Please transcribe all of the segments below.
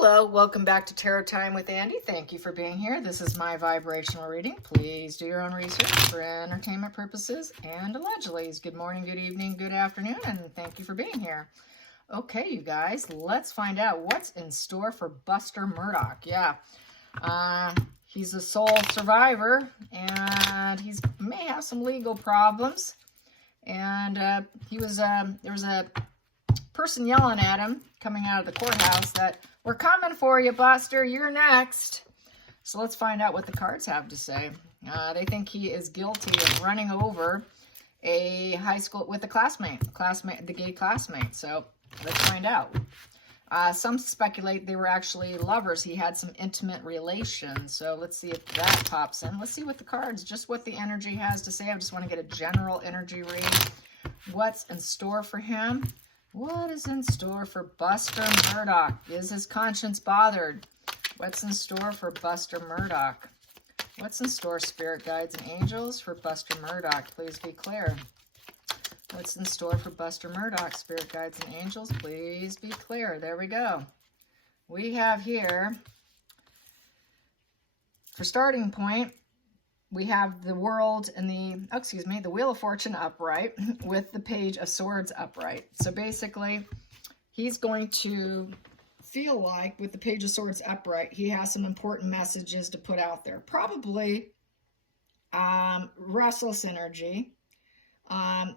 Hello, welcome back to Tarot Time with Andy. Thank you for being here. This is my vibrational reading. Please do your own research for entertainment purposes and allegedly. Good morning, good evening, good afternoon, and thank you for being here. Okay, you guys, let's find out what's in store for Buster Murdaugh. Yeah, he's a sole survivor, and he may have some legal problems. And there was a person yelling at him coming out of the courthouse that, "We're coming for you, Buster. You're next." So let's find out what the cards have to say. They think he is guilty of running over a high school with a classmate, the gay classmate. So let's find out. Some speculate they were actually lovers. He had some intimate relations. So let's see if that pops in. Let's see what the cards, just what the energy has to say. I just want to get a general energy read. What's in store for him? What is in store for Buster Murdaugh? Is his conscience bothered? What's in store for Buster Murdaugh? What's in store, spirit guides and angels, for Buster Murdaugh? Please be clear. What's in store for Buster Murdaugh, spirit guides and angels? Please be clear. There we go. We have here, for starting point, we have the world and the Wheel of Fortune upright with the Page of Swords upright. So basically, he's going to feel like with the Page of Swords upright, he has some important messages to put out there. Probably restless energy.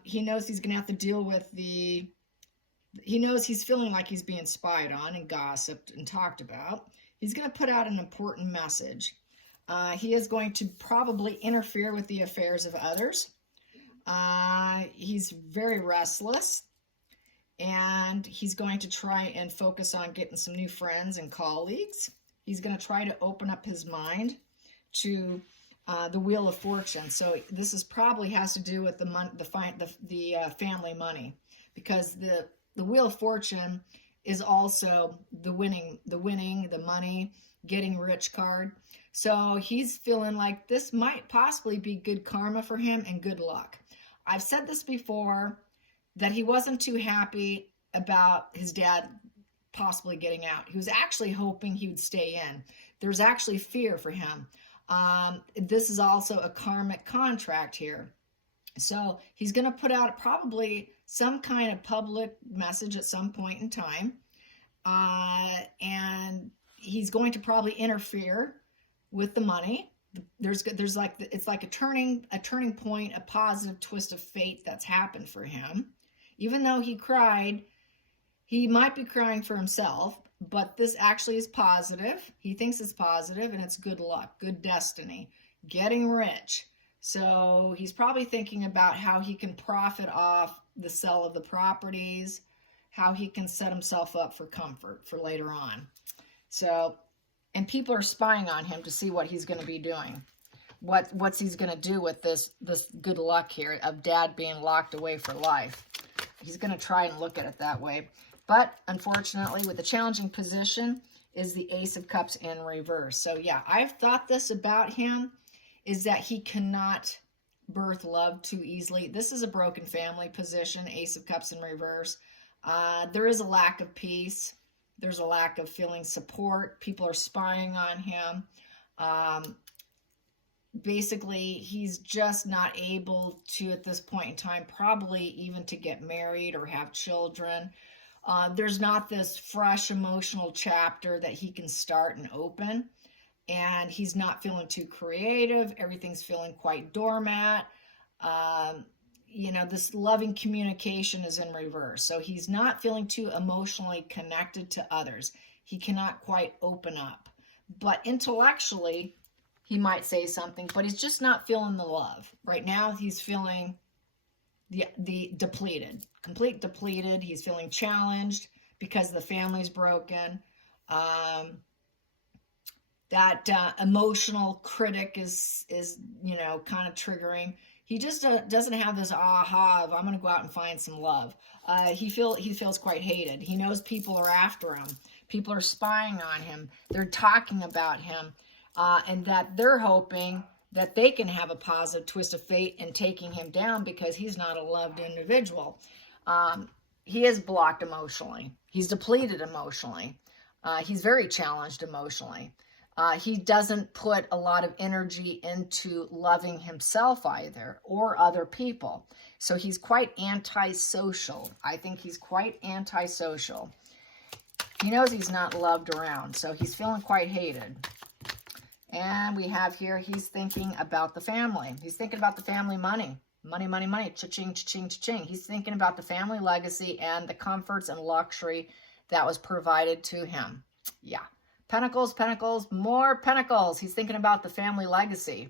He knows he's going to have to deal with he knows he's feeling like he's being spied on and gossiped and talked about. He's going to put out an important message. He is going to probably interfere with the affairs of others. He's very restless, and he's going to try and focus on getting some new friends and colleagues. He's going to try to open up his mind to the Wheel of Fortune. So this is probably has to do with the family money, because the Wheel of Fortune is also the money, getting rich card. So he's feeling like this might possibly be good karma for him and good luck. I've said this before, that he wasn't too happy about his dad possibly getting out. He was actually hoping he would stay in. There's actually fear for him. This is also a karmic contract here. So he's going to put out probably some kind of public message at some point in time. And he's going to probably interfere with the money. There's like, it's like a turning point, a positive twist of fate that's happened for him. Even though he cried, he might be crying for himself, but this actually is positive. He thinks it's positive, and it's good luck, good destiny, getting rich. So he's probably thinking about how he can profit off the sale of the properties, how he can set himself up for comfort for later on. So, and people are spying on him to see what he's going to be doing. What's he's going to do with this good luck here of dad being locked away for life. He's going to try and look at it that way. But unfortunately, with the challenging position is the Ace of Cups in reverse. So yeah, I've thought this about him, is that he cannot birth love too easily. This is a broken family position, Ace of Cups in reverse. There is a lack of peace. There's a lack of feeling support. People are spying on him. Basically, he's just not able to, at this point in time, probably even to get married or have children. There's not this fresh emotional chapter that he can start and open. And he's not feeling too creative. Everything's feeling quite doormat. This loving communication is in reverse. So he's not feeling too emotionally connected to others. He cannot quite open up. But intellectually, he might say something, but he's just not feeling the love. Right now, he's feeling the depleted, complete depleted. He's feeling challenged because the family's broken. That emotional critic is kind of triggering. He just doesn't have this aha of, I'm going to go out and find some love. He feels quite hated. He knows people are after him. People are spying on him. They're talking about him, and that they're hoping that they can have a positive twist of fate in taking him down because he's not a loved individual. He is blocked emotionally. He's depleted emotionally. He's very challenged emotionally. He doesn't put a lot of energy into loving himself either, or other people. So he's quite antisocial. I think he's quite antisocial. He knows he's not loved around, so he's feeling quite hated. And we have here, he's thinking about the family. He's thinking about the family money. Money, money, money, cha-ching, cha-ching, cha-ching. He's thinking about the family legacy and the comforts and luxury that was provided to him. Yeah. Pentacles, pentacles, more pentacles. He's thinking about the family legacy,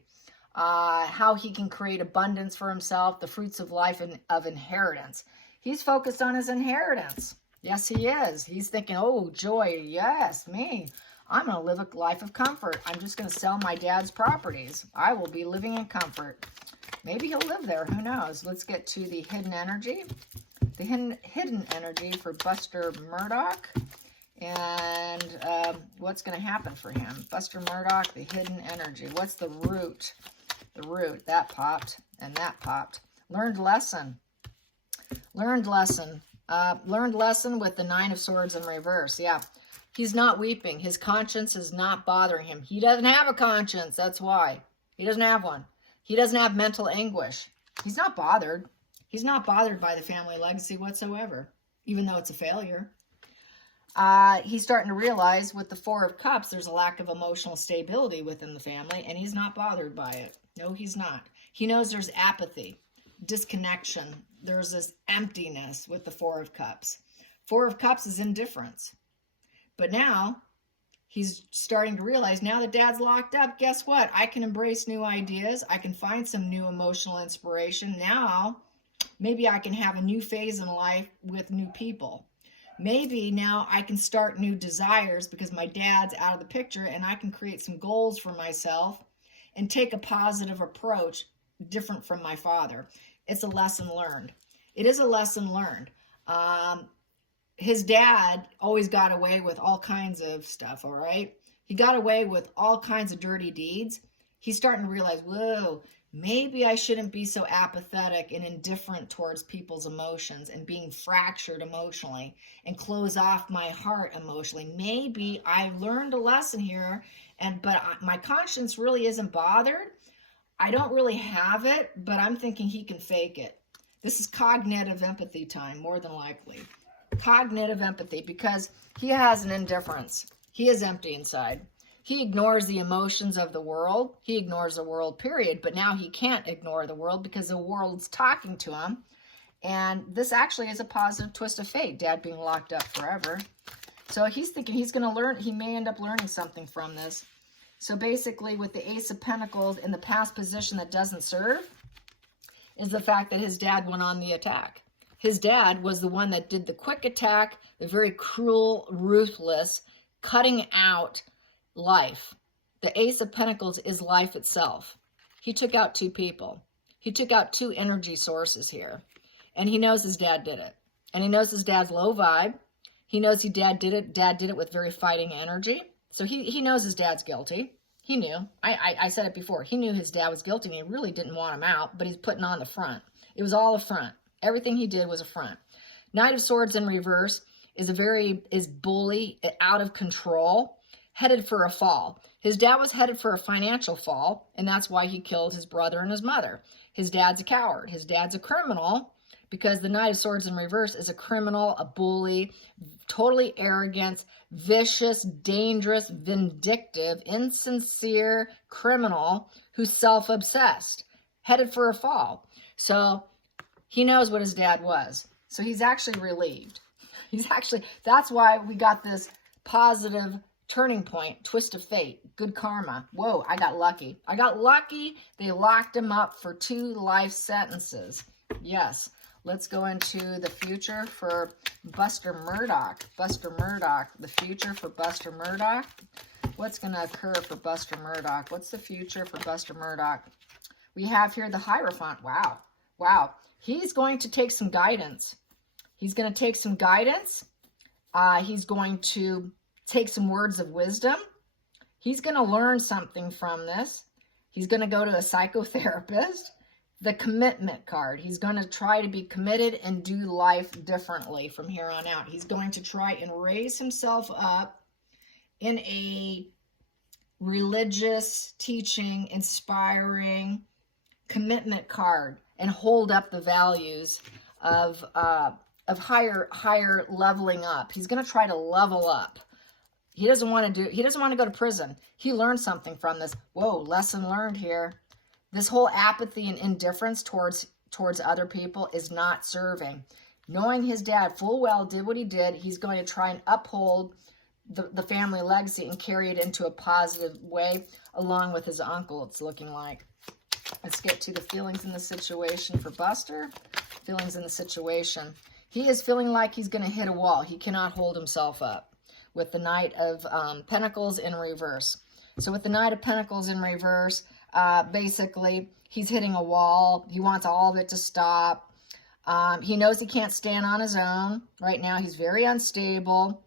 how he can create abundance for himself, the fruits of life and of inheritance. He's focused on his inheritance. Yes, he is. He's thinking, oh, joy, yes, me. I'm going to live a life of comfort. I'm just going to sell my dad's properties. I will be living in comfort. Maybe he'll live there. Who knows? Let's get to the hidden energy. The hidden energy for Buster Murdaugh. And what's going to happen for him? Buster Murdaugh, the hidden energy. What's the root? The root. That popped and that popped. Learned lesson. Learned lesson. Learned lesson with the Nine of Swords in reverse. Yeah. He's not weeping. His conscience is not bothering him. He doesn't have a conscience. That's why. He doesn't have one. He doesn't have mental anguish. He's not bothered. He's not bothered by the family legacy whatsoever, even though it's a failure. He's starting to realize with the Four of Cups, there's a lack of emotional stability within the family, and he's not bothered by it. No, he's not. He knows there's apathy, disconnection. There's this emptiness with the Four of Cups. Four of Cups is indifference. But now he's starting to realize, now that dad's locked up, guess what? I can embrace new ideas. I can find some new emotional inspiration. Now, maybe I can have a new phase in life with new people. Maybe now I can start new desires because my dad's out of the picture, and I can create some goals for myself and take a positive approach different from my father. It's a lesson learned. It is a lesson learned. His dad always got away with all kinds of stuff, all right? He got away with all kinds of dirty deeds. He's starting to realize, whoa, maybe I shouldn't be so apathetic and indifferent towards people's emotions and being fractured emotionally and close off my heart emotionally. Maybe I learned a lesson here, but my conscience really isn't bothered. I don't really have it, but I'm thinking he can fake it. This is cognitive empathy time, more than likely. Cognitive empathy, because he has an indifference. He is empty inside. He ignores the emotions of the world. He ignores the world, period. But now he can't ignore the world because the world's talking to him. And this actually is a positive twist of fate, dad being locked up forever. So he's thinking he's going to learn. He may end up learning something from this. So basically, with the Ace of Pentacles in the past position that doesn't serve, is the fact that his dad went on the attack. His dad was the one that did the quick attack, the very cruel, ruthless, cutting out life. The Ace of Pentacles is life itself. He took out two people. He took out two energy sources here. And he knows his dad did it. And he knows his dad's low vibe. He knows his dad did it. Dad did it with very fighting energy. So he knows his dad's guilty. He knew. I said it before. He knew his dad was guilty and he really didn't want him out, but he's putting on the front. It was all a front. Everything he did was a front. Knight of Swords in reverse is bully, out of control, headed for a fall. His dad was headed for a financial fall, and that's why he killed his brother and his mother. His dad's a coward. His dad's a criminal because the Knight of Swords in reverse is a criminal, a bully, totally arrogant, vicious, dangerous, vindictive, insincere criminal who's self-obsessed, headed for a fall. So he knows what his dad was. So he's actually relieved. That's why we got this positive turning point, twist of fate, good karma. Whoa, I got lucky. I got lucky. They locked him up for 2 life sentences. Yes. Let's go into the future for Buster Murdaugh. Buster Murdaugh, the future for Buster Murdaugh. What's going to occur for Buster Murdaugh? What's the future for Buster Murdaugh? We have here the Hierophant. Wow. Wow. He's going to take some guidance. He's going to take some guidance. He's going to take some words of wisdom. He's going to learn something from this. He's going to go to a psychotherapist. The commitment card. He's going to try to be committed and do life differently from here on out. He's going to try and raise himself up in a religious, teaching, inspiring, commitment card and hold up the values of higher leveling up. He's going to try to level up. He doesn't want to go to prison. He learned something from this. Whoa, lesson learned here. This whole apathy and indifference towards other people is not serving. Knowing his dad full well did what he did, he's going to try and uphold the family legacy and carry it into a positive way along with his uncle, it's looking like. Let's get to the feelings in the situation for Buster. Feelings in the situation. He is feeling like he's going to hit a wall. He cannot hold himself up with the Knight of Pentacles in reverse. So with the Knight of Pentacles in reverse, basically, he's hitting a wall. He wants all of it to stop. He knows he can't stand on his own. Right now, he's very unstable.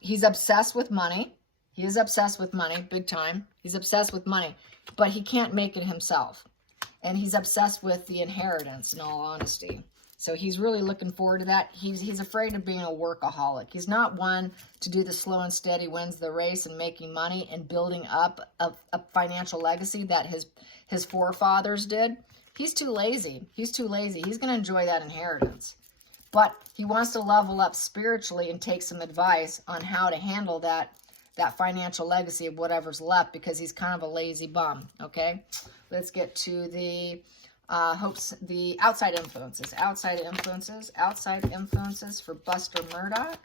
He's obsessed with money. He is obsessed with money, big time. He's obsessed with money, but he can't make it himself. And he's obsessed with the inheritance, in all honesty. So he's really looking forward to that. He's afraid of being a workaholic. He's not one to do the slow and steady wins the race and making money and building up a financial legacy that his forefathers did. He's too lazy. He's too lazy. He's going to enjoy that inheritance. But he wants to level up spiritually and take some advice on how to handle that financial legacy of whatever's left, because he's kind of a lazy bum, okay? Let's get to the the outside influences. Outside influences for Buster Murdaugh.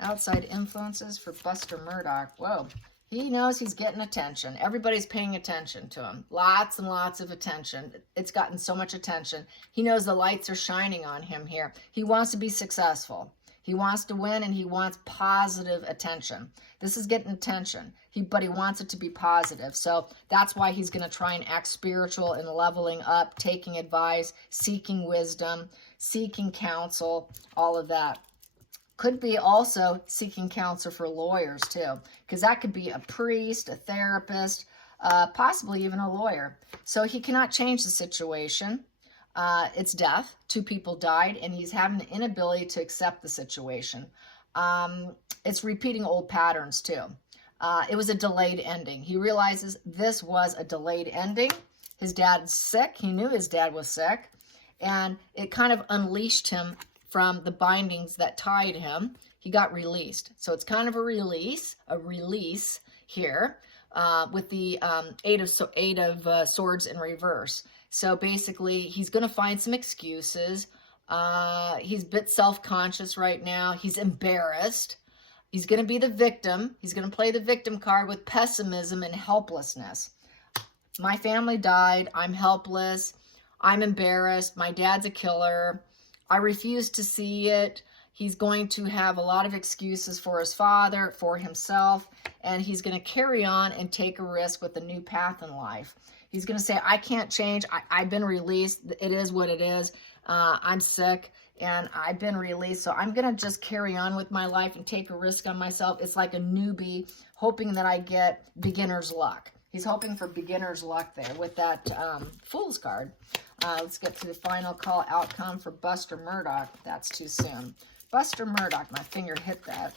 Outside influences for Buster Murdaugh. Whoa. He knows he's getting attention. Everybody's paying attention to him. Lots and lots of attention. It's gotten so much attention. He knows the lights are shining on him here. He wants to be successful. He wants to win, and he wants positive attention. This is getting attention, but he wants it to be positive. So that's why he's going to try and act spiritual and leveling up, taking advice, seeking wisdom, seeking counsel, all of that. Could be also seeking counsel for lawyers too, because that could be a priest, a therapist, possibly even a lawyer. So he cannot change the situation. It's death. 2 people died, and he's having an inability to accept the situation. It's repeating old patterns too. It was a delayed ending. He realizes this was a delayed ending. His dad's sick. He knew his dad was sick, and it kind of unleashed him from the bindings that tied him. He got released. So it's kind of a release here with the Eight of Swords in reverse. So basically, he's going to find some excuses. He's a bit self-conscious right now. He's embarrassed. He's going to be the victim. He's going to play the victim card with pessimism and helplessness. My family died. I'm helpless. I'm embarrassed. My dad's a killer. I refuse to see it. He's going to have a lot of excuses for his father, for himself, and he's going to carry on and take a risk with a new path in life. He's going to say, I can't change. I've been released. It is what it is. I'm sick and I've been released. So I'm going to just carry on with my life and take a risk on myself. It's like a newbie hoping that I get beginner's luck. He's hoping for beginner's luck there with that Fool's card. Let's get to the final call outcome for Buster Murdaugh. That's too soon. Buster Murdaugh, my finger hit that.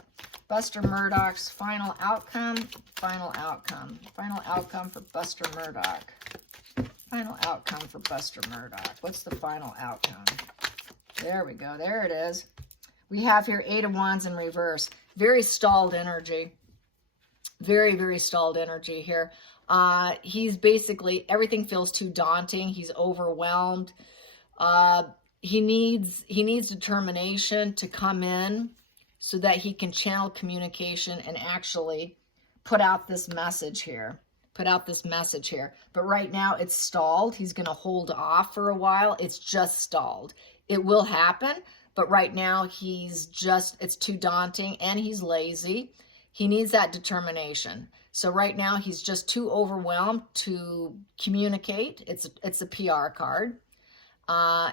Buster Murdaugh's final outcome for Buster Murdaugh. Final outcome for Buster Murdaugh. What's the final outcome? There we go. There it is. We have here 8 of Wands in reverse. Very stalled energy. Very, very stalled energy here. He's basically, everything feels too daunting. He's overwhelmed. He needs determination to come in so that he can channel communication and actually put out this message here. But right now it's stalled. He's going to hold off for a while. It's just stalled. It will happen, but right now it's too daunting and he's lazy. He needs that determination. So right now he's just too overwhelmed to communicate. It's a PR card.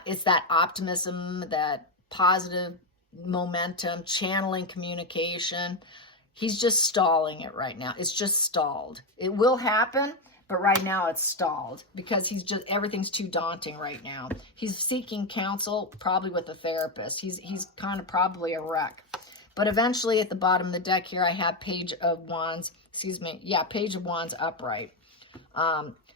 It's that optimism, that positive momentum, channeling communication. He's just stalling it right now. It's just stalled. It will happen, but right now it's stalled because everything's too daunting right now. He's seeking counsel, probably with a therapist. He's kind of probably a wreck. But eventually at the bottom of the deck here, I have Page of Wands, excuse me, yeah, Page of Wands upright.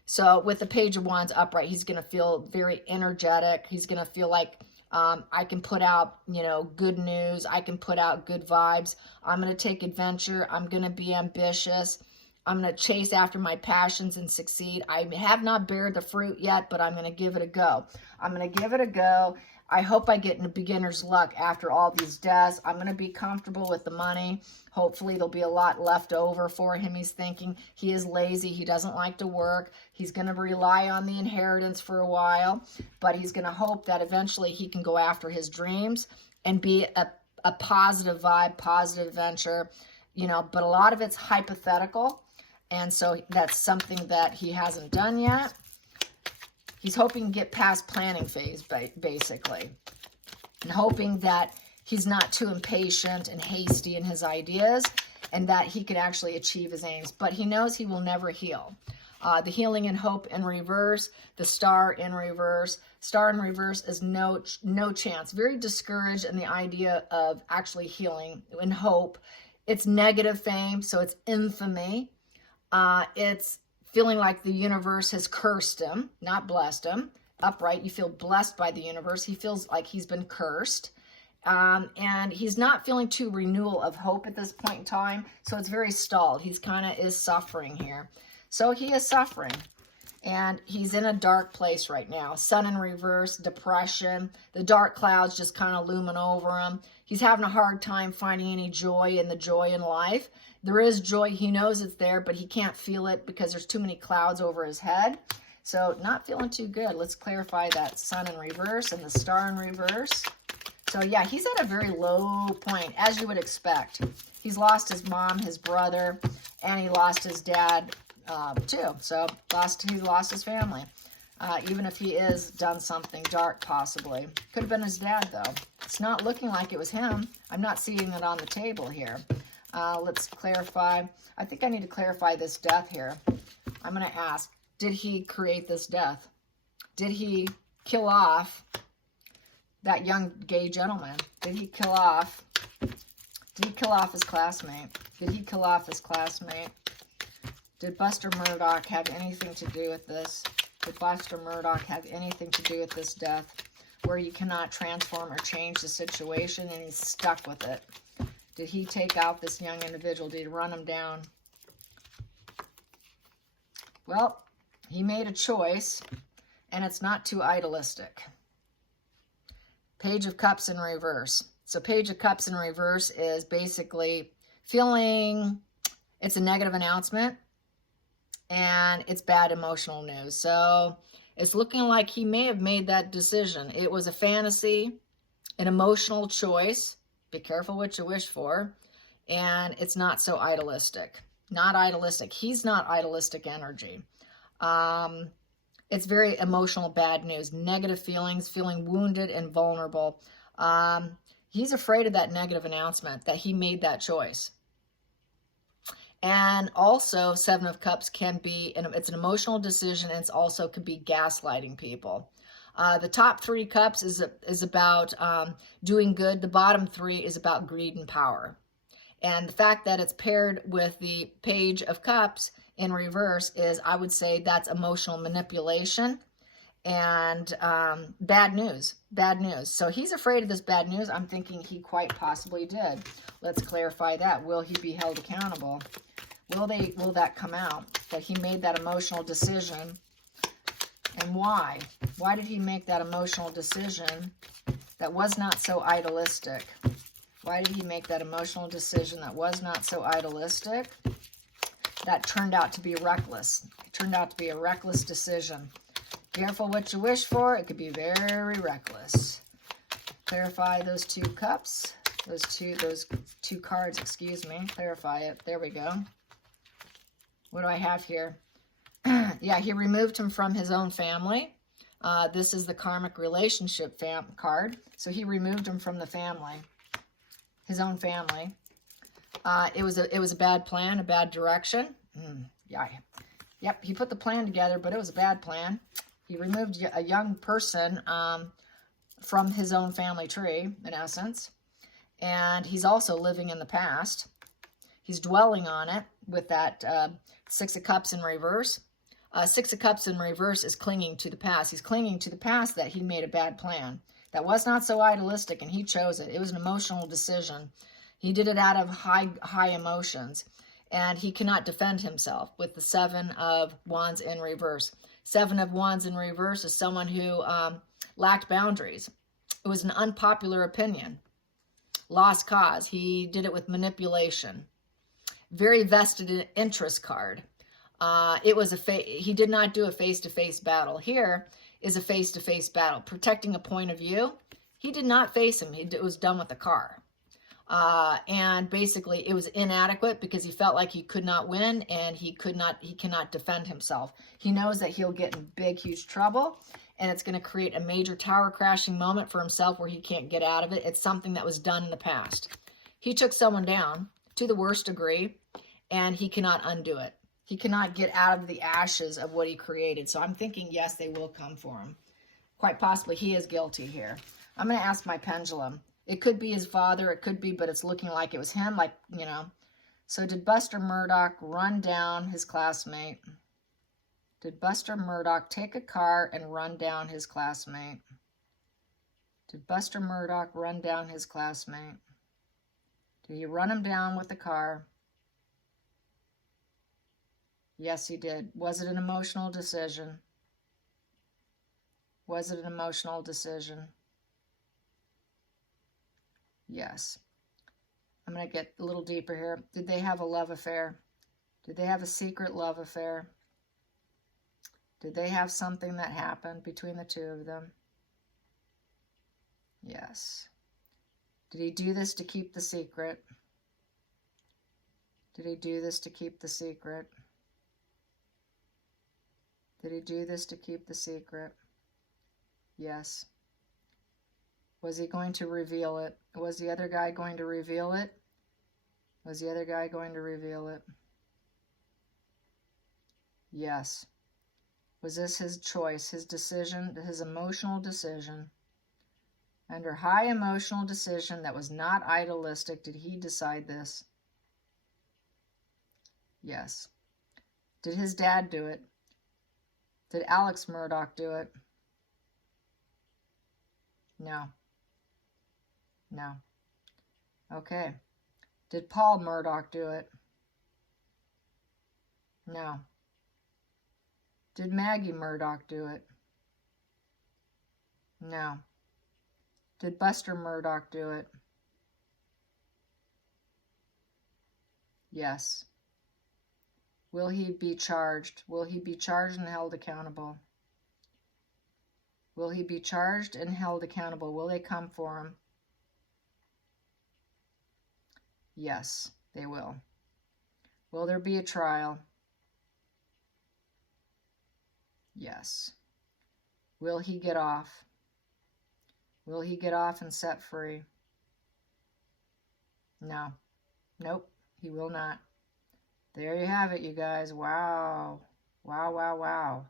So with the Page of Wands upright, he's going to feel very energetic. He's going to feel like I can put out, good news. I can put out good vibes. I'm going to take adventure. I'm going to be ambitious. I'm going to chase after my passions and succeed. I have not bared the fruit yet, but I'm going to give it a go. I'm going to give it a go. I hope I get into beginner's luck after all these deaths. I'm going to be comfortable with the money. Hopefully there'll be a lot left over for him. He's thinking he is lazy. He doesn't like to work. He's going to rely on the inheritance for a while, but he's going to hope that eventually he can go after his dreams and be a positive vibe, positive venture, but a lot of it's hypothetical. And so that's something that he hasn't done yet. He's hoping to get past planning phase, basically, and hoping that he's not too impatient and hasty in his ideas and that he can actually achieve his aims. But he knows he will never heal. The healing and hope in reverse, the star in reverse. Star in reverse is no chance. Very discouraged in the idea of actually healing and hope. It's negative fame, so it's infamy. It's feeling like the universe has cursed him, not blessed him. Upright, you feel blessed by the universe. He feels like he's been cursed. And he's not feeling too renewal of hope at this point in time. So it's very stalled. He's kind of is suffering here. So he is suffering. And he's in a dark place right now. Sun in reverse, depression. The dark clouds just kind of looming over him. He's having a hard time finding any joy in the joy in life. There is joy. He knows it's there, but he can't feel it because there's too many clouds over his head. So not feeling too good. Let's clarify that sun in reverse and the star in reverse. So yeah, he's at a very low point, as you would expect. He's lost his mom, his brother, and he lost his dad too. So he lost his family. Even if he is done something dark, possibly. Could have been his dad, though. It's not looking like it was him. I'm not seeing it on the table here. Let's clarify. I think I need to clarify this death here. I'm going to ask, did he create this death? Did he kill off that young gay gentleman? Did he kill off his classmate? Did he kill off his classmate? Did Buster Murdaugh have anything to do with this? Did Buster Murdaugh have anything to do with this death where you cannot transform or change the situation and he's stuck with it? Did he take out this young individual? Did he run him down? Well, he made a choice, and it's not too idealistic. Page of Cups in reverse. So Page of Cups in reverse is basically feeling it's a negative announcement, and it's bad emotional news. So it's looking like he may have made that decision. It was a fantasy, an emotional choice. Be careful what you wish for. And it's not so idealistic. Not idealistic. He's not idealistic energy. It's very emotional, bad news. Negative feelings, feeling wounded and vulnerable. He's afraid of that negative announcement, that he made that choice. And also, Seven of Cups can be, it's an emotional decision, and it's also could be gaslighting people. The top 3 cups is about doing good. The bottom 3 is about greed and power. And the fact that it's paired with the Page of Cups in reverse is, I would say, that's emotional manipulation and bad news. Bad news. So he's afraid of this bad news. I'm thinking he quite possibly did. Let's clarify that. Will he be held accountable? Will that come out? That he made that emotional decision. And why? Why did he make that emotional decision that was not so idealistic? Why did he make that emotional decision that was not so idealistic? That turned out to be reckless. It turned out to be a reckless decision. Careful what you wish for. It could be very reckless. Clarify those 2 cups. Those two cards, excuse me. Clarify it. There we go. What do I have here? Yeah, he removed him from his own family. This is the karmic relationship card. So he removed him from the family, his own family. It was a bad plan, a bad direction. Yeah. Yep, he put the plan together, but it was a bad plan. He removed a young person from his own family tree, in essence. And he's also living in the past. He's dwelling on it with that Six of Cups in reverse. Six of Cups in reverse is clinging to the past. He's clinging to the past that he made a bad plan. That was not so idealistic, and he chose it. It was an emotional decision. He did it out of high emotions, and he cannot defend himself with the Seven of Wands in reverse. Seven of Wands in reverse is someone who lacked boundaries. It was an unpopular opinion. Lost cause. He did it with manipulation. Very vested interest card. It was he did not do a face-to-face battle. Here is a face-to-face battle. Protecting a point of view. He did not face him. It was done with the car. And basically it was inadequate because he felt like he could not win, and he cannot defend himself. He knows that he'll get in big, huge trouble, and it's going to create a major tower crashing moment for himself where he can't get out of it. It's something that was done in the past. He took someone down to the worst degree, and he cannot undo it. He cannot get out of the ashes of what he created. So I'm thinking, yes, they will come for him. Quite possibly he is guilty here. I'm going to ask my pendulum. It could be his father. It could be, but it's looking like it was him. Like, you know. So did Buster Murdaugh run down his classmate? Did Buster Murdaugh take a car and run down his classmate? Did Buster Murdaugh run down his classmate? Did he run him down with the car? Yes, he did. Was it an emotional decision? Was it an emotional decision? Yes. I'm going to get a little deeper here. Did they have a love affair? Did they have a secret love affair? Did they have something that happened between the two of them? Yes. Did he do this to keep the secret? Did he do this to keep the secret? Did he do this to keep the secret? Yes. Was he going to reveal it? Was the other guy going to reveal it? Was the other guy going to reveal it? Yes. Was this his choice, his decision, his emotional decision? Under high emotional decision that was not idealistic, did he decide this? Yes. Did his dad do it? Did Alex Murdaugh do it? No. No. Okay. Did Paul Murdaugh do it? No. Did Maggie Murdaugh do it? No. Did Buster Murdaugh do it? Yes. Will he be charged? Will he be charged and held accountable? Will he be charged and held accountable? Will they come for him? Yes, they will. Will there be a trial? Yes. Will he get off? Will he get off and set free? No. Nope, he will not. There you have it, you guys. Wow. Wow, wow, wow.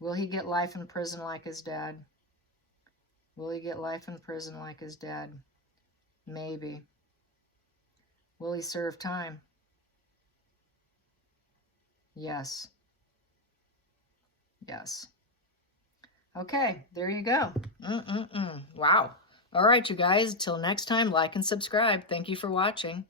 Will he get life in prison like his dad? Will he get life in prison like his dad? Maybe. Will he serve time? Yes. Yes. Okay, there you go. Wow. All right, you guys, till next time, like and subscribe. Thank you for watching.